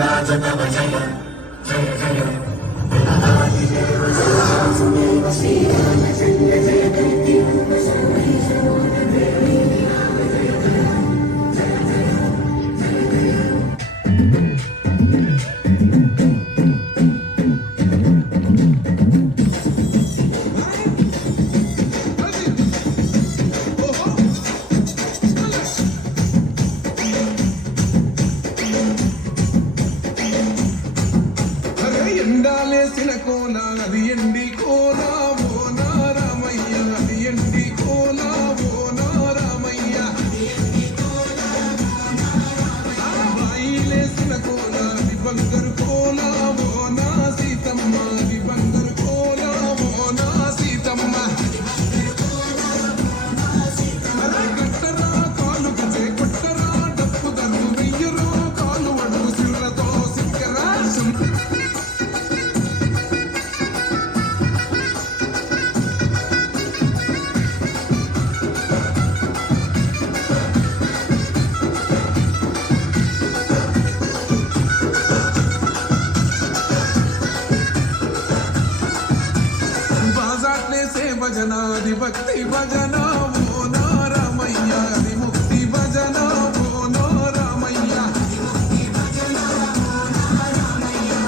राज तव जय जय जय आदिदेव वासुदेव श्रीरामचन्द्र जय दैत्यं सर्वेश्वरो देवी ఎండాలేసిన కోన అది ఎండి కోన ఓ నారామయ్య అది ఎండి కోన ఓ నారామయ్య బాయిలేసిన కోన అది బంగారు కోన ఓ నా సీతమ్మ అది బంగారు కోన ఓ నా సీతమ్మ కట్టరా కాలు గజే కొట్టరా డప్పు దరు వెయ్యరో కాలు అడుగు సిర్రతో సిక్కరా భజన అది భక్తి భజన ఓ నారామయ్య అది ముక్తి భజన ఓ నారామయ్య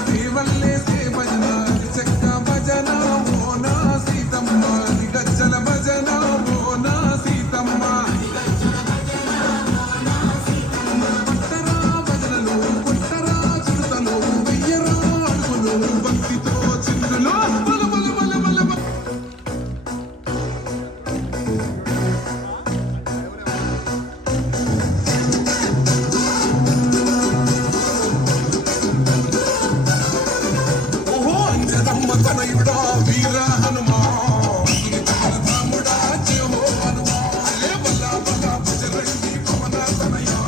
దేవల్లేసే భజన అది చెక్క భజన ఓ నా సీతమ్మ అది గజ్జల భజన ఓ నా సీతమ్మ కొట్టరా భజనలు కొట్టరా చిరుతలు వెయ్యరా అడుగులు భక్తితో చిందులో తనయుడా వీర హనుమా రాముడా జయ హో హనుమా అలే బల్ల బల్ల భజరంగి పవన తనయా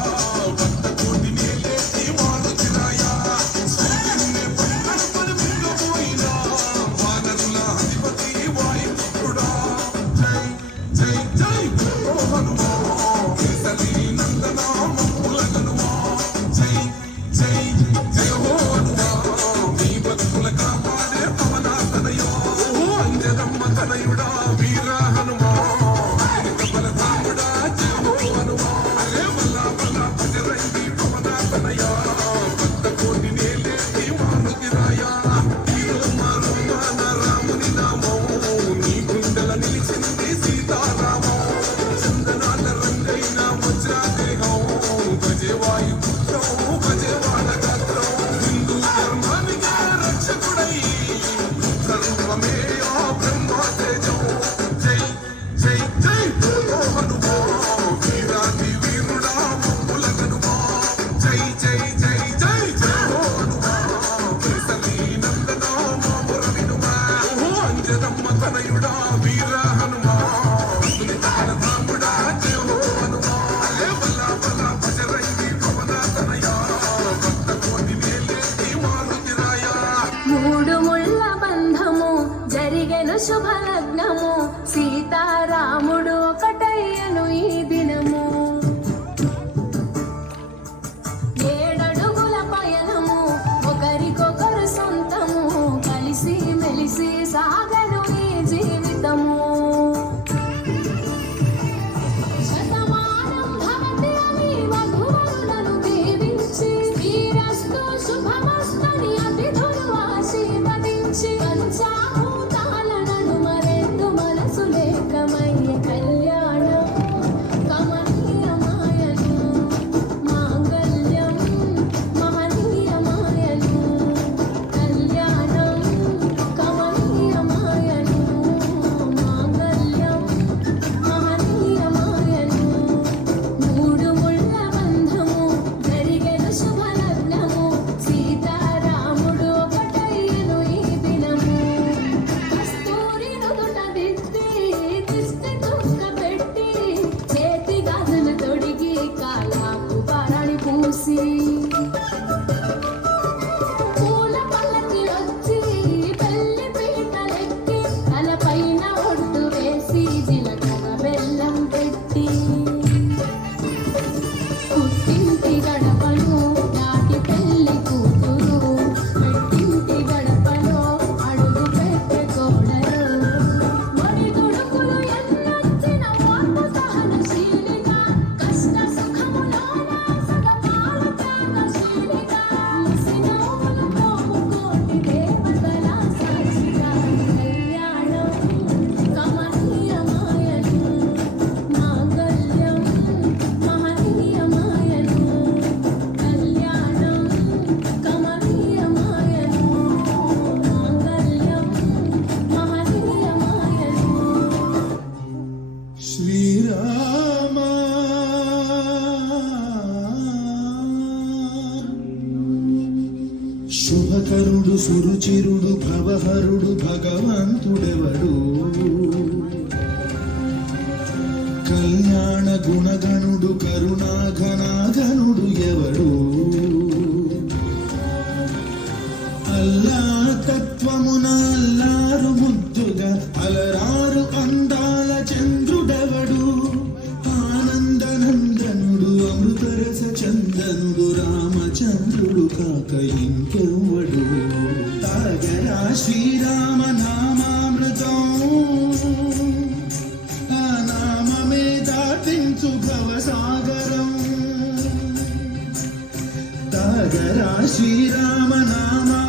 భక్త కోటి నేలేటి మారుతిరాయా సూర్యుని పన్నపన మింగబోయినా వానరుల అధిపతి వాయుపుత్రుడా జై జై జై ఓ హనుమా కేసరి నందన మమ్ముల హనుమా జై జై జయ హో హనుమా నీ భక్తుల కాపాడే తనయుడా వీర హనుమా బలరాముడా జయ హో హనుమా అరే బల్ల బల్ల భజరంగి పవన తనయా భక్త కోటి నేలేటి మారుతిరాయా రాముని నామం నీ గుండెల నిలిచింది సీతారామం చందనాల రంగైన వజ్రాదేహం భజే వాయుపుత్రం భజే వాడగాత్రం హిందూ ధర్మానికి రక్షకుడై సర్వమే తనయుడా వీర హనుమా రాముడా జయ హో హనుమా అలే బల్ల బల్ల భజరంగి పవన తనయా భక్త కోటి నేలేటి మారుతిరాయా మూడు ముళ్ళ బంధము జరిగెను శుభలగ్నము సీతారాముడు ఒకటయ్యను ఈ దినము ఏడడుగుల పయనము ఒకరికొకరు సొంతము కలిసి మెలిసి సాగను ఈ జీవితము శతమానం భవతి అని వధువరులను దీవించి శ్రీరస్తు శుభమస్తని అతిథులు ఆశీర్వదించి పంచాభూతాల నడుమ రెండు శుభకరుడు సురుచిరుడు భవహరుడు భగవంతుడెవడు కళ్యాణ గుణగణుడు కరుణాఘనాఘనుడు ఎవడు అల్లా తత్వమున అల్లారు ముద్దుగా అలరారు అందాల చంద్రుడెవడు ఆనందనందనుడు అమృతరస చందనుడు రామచంద్రుడు కాక ఇంకెవ్వడు తాగరా శ్రీరామ నామామృతం ఆ నామమే దాటించు భవసాగరం తాగరా శ్రీరామ నామా